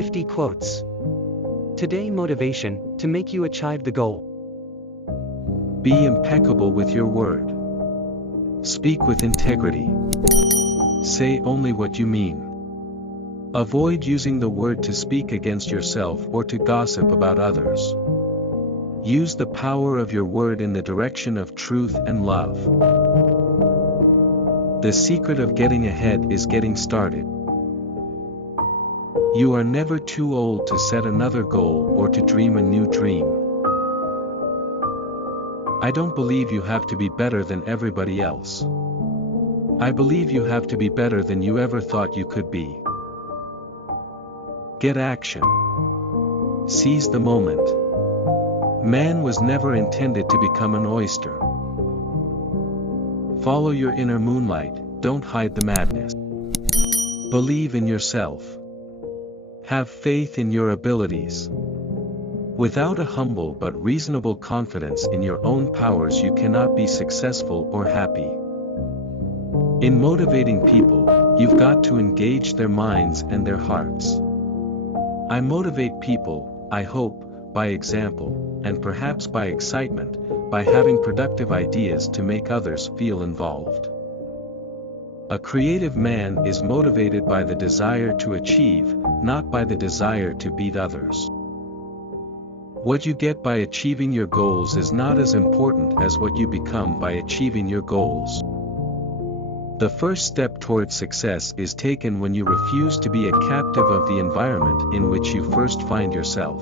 50 quotes. Today motivation, to make you achieve the goal. Be impeccable with your word. Speak with integrity. Say only what you mean. Avoid using the word to speak against yourself or to gossip about others. Use the power of your word in the direction of truth and love. The secret of getting ahead is getting started. You are never too old to set another goal or to dream a new dream. I don't believe you have to be better than everybody else. I believe you have to be better than you ever thought you could be. Get action. Seize the moment. Man was never intended to become an oyster. Follow your inner moonlight, don't hide the madness. Believe in yourself. Have faith in your abilities. Without a humble but reasonable confidence in your own powers, you cannot be successful or happy. In motivating people, you've got to engage their minds and their hearts. I motivate people, I hope, by example, and perhaps by excitement, by having productive ideas to make others feel involved. A creative man is motivated by the desire to achieve, not by the desire to beat others. What you get by achieving your goals is not as important as what you become by achieving your goals. The first step towards success is taken when you refuse to be a captive of the environment in which you first find yourself.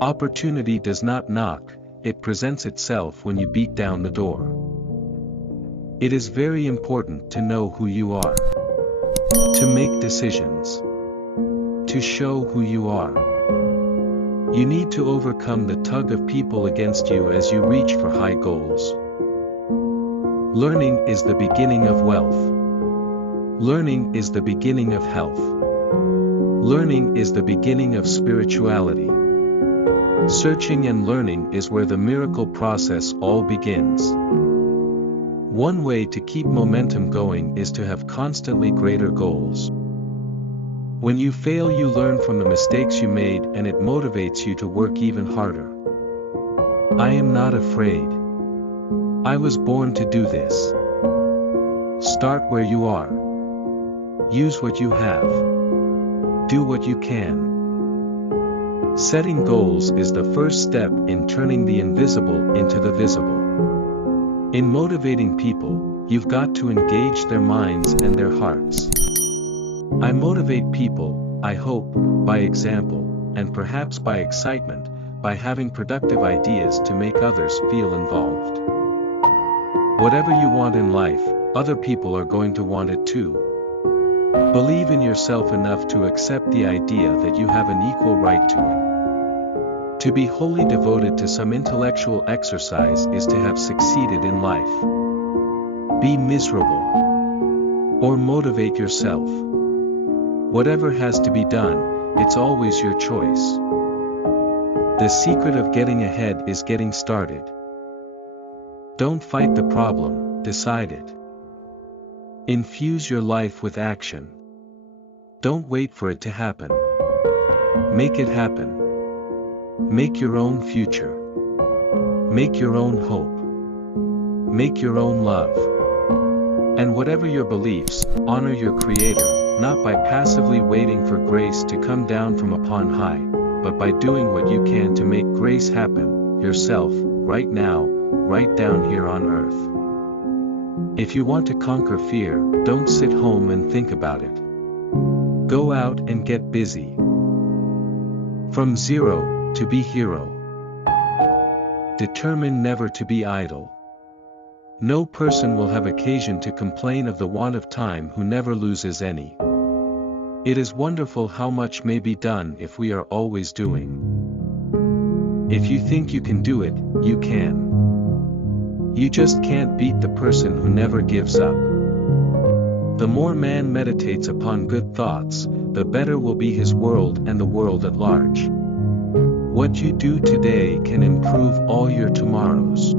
Opportunity does not knock, it presents itself when you beat down the door. It is very important to know who you are, to make decisions, to show who you are. You need to overcome the tug of people against you as you reach for high goals. Learning is the beginning of wealth. Learning is the beginning of health. Learning is the beginning of spirituality. Searching and learning is where the miracle process all begins. One way to keep momentum going is to have constantly greater goals. When you fail, you learn from the mistakes you made, and it motivates you to work even harder. I am not afraid. I was born to do this. Start where you are. Use what you have. Do what you can. Setting goals is the first step in turning the invisible into the visible. In motivating people, you've got to engage their minds and their hearts. I motivate people, I hope, by example, and perhaps by excitement, by having productive ideas to make others feel involved. Whatever you want in life, other people are going to want it too. Believe in yourself enough to accept the idea that you have an equal right to it. To be wholly devoted to some intellectual exercise is to have succeeded in life. Be miserable. Or motivate yourself. Whatever has to be done, it's always your choice. The secret of getting ahead is getting started. Don't fight the problem, decide it. Infuse your life with action. Don't wait for it to happen. Make it happen. Make your own future. Make your own hope. Make your own love. And whatever your beliefs, honor your Creator, not by passively waiting for grace to come down from upon high, but by doing what you can to make grace happen, yourself, right now, right down here on earth. If you want to conquer fear, don't sit home and think about it. Go out and get busy. From zero, to be hero. Determine never to be idle. No person will have occasion to complain of the want of time who never loses any. It is wonderful how much may be done if we are always doing. If you think you can do it, you can. You just can't beat the person who never gives up. The more man meditates upon good thoughts, the better will be his world and the world at large. What you do today can improve all your tomorrows.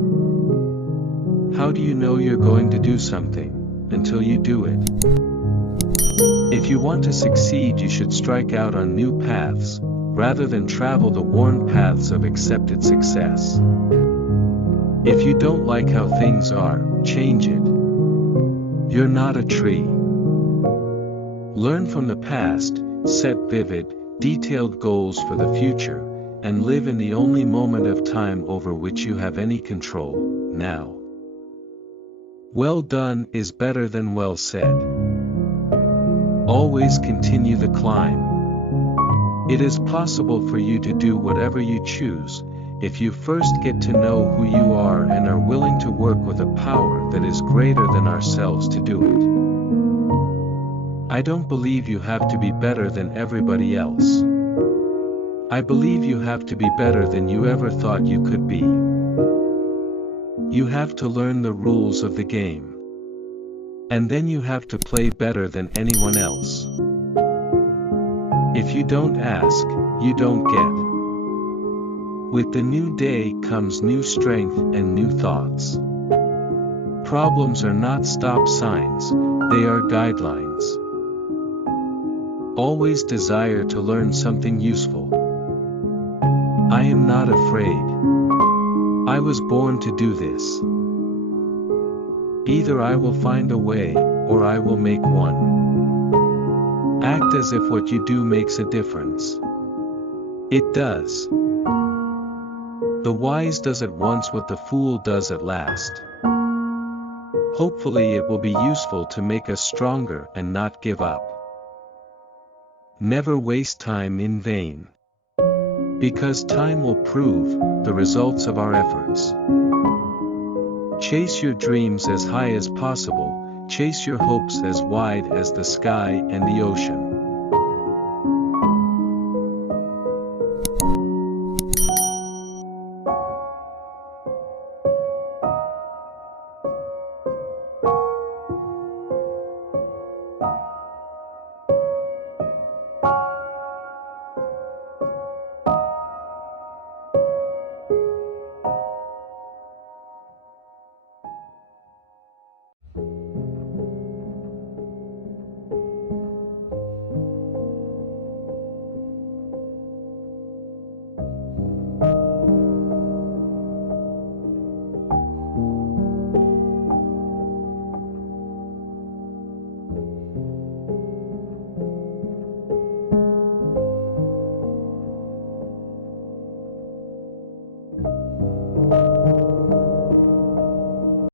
How do you know you're going to do something, until you do it? If you want to succeed, you should strike out on new paths, rather than travel the worn paths of accepted success. If you don't like how things are, change it. You're not a tree. Learn from the past, set vivid, detailed goals for the future, and live in the only moment of time over which you have any control, now. Well done is better than well said. Always continue the climb. It is possible for you to do whatever you choose, if you first get to know who you are and are willing to work with a power that is greater than ourselves to do it. I don't believe you have to be better than everybody else. I believe you have to be better than you ever thought you could be. You have to learn the rules of the game. And then you have to play better than anyone else. If you don't ask, you don't get. With the new day comes new strength and new thoughts. Problems are not stop signs, they are guidelines. Always desire to learn something useful. I am not afraid. I was born to do this. Either I will find a way, or I will make one. Act as if what you do makes a difference. It does. The wise does at once what the fool does at last. Hopefully it will be useful to make us stronger and not give up. Never waste time in vain. Because time will prove the results of our efforts. Chase your dreams as high as possible, chase your hopes as wide as the sky and the ocean.